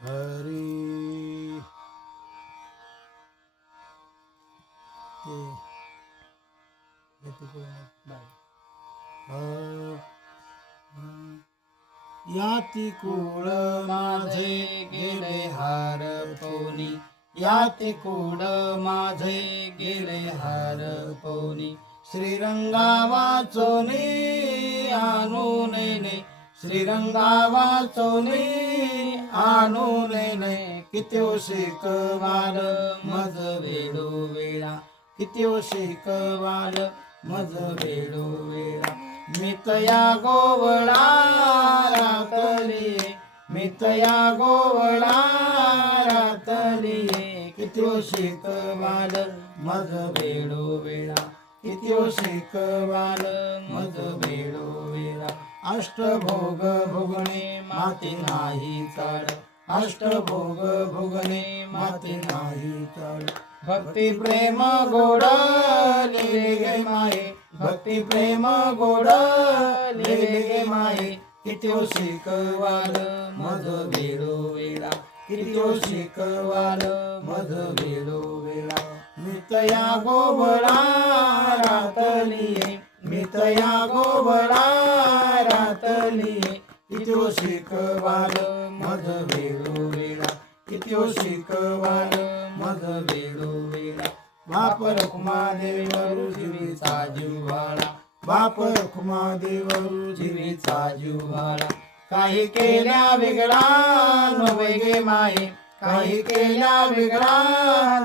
हरी ते याती कुळ माझे गेले हरपवनी, याती कुळ माझे गेले हरपवनी. श्रीरंगा वाचोनी आणून नेले, श्रीरंगा वाचोनी आणून नेले. किती शिकवाल मज वेळो वेळा, किती शिकवाल मज वेळो वेळा. मितया गोवळा रातली, मितया गोवळा रातली. किती शिकवाल मज वेळो वेळा, किती शिकवाल मज वेळो वेळा. अष्टभोग भोगणे माती नाही चढ, अष्टभोग भोगणे माती नाही चढ. भक्ती प्रेम गोड लिहिले गे माये, भक्ती प्रेम गोड लिहिले गे माये. किती शिकवाल मज वेळो वेळा, किती शिकवाल मज वेळो वेळा. मितया गोवळा रातली, मितया गोवळा रातली. किती शिकवाल मज वेळो वेळा, किती शिकवाल मज वेळो वेळा. बाप रखुमादेव जीवीचा जिव्हाळा, बाप रखुमादेव जीवीचा जिव्हाळा. काही केल्या वेगळा नव्हे गे माये, काही केल्या वेगळा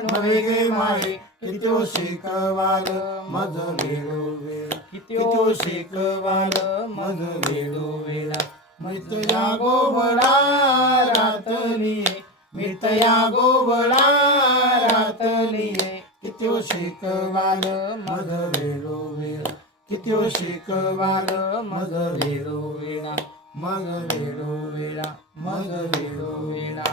नव्हे गे माये. किती शिकवाल मज वेळो वेळा, किती शिकवाल मज वेळो वेळा. मितया गोवळा रातली, मितया गोवळा रातली. किती शिकवाल मज वेळो वेळा, किती शिकवाल मज वेळो वेळा. मज वेळो वेळा, मज वेळो वेळा.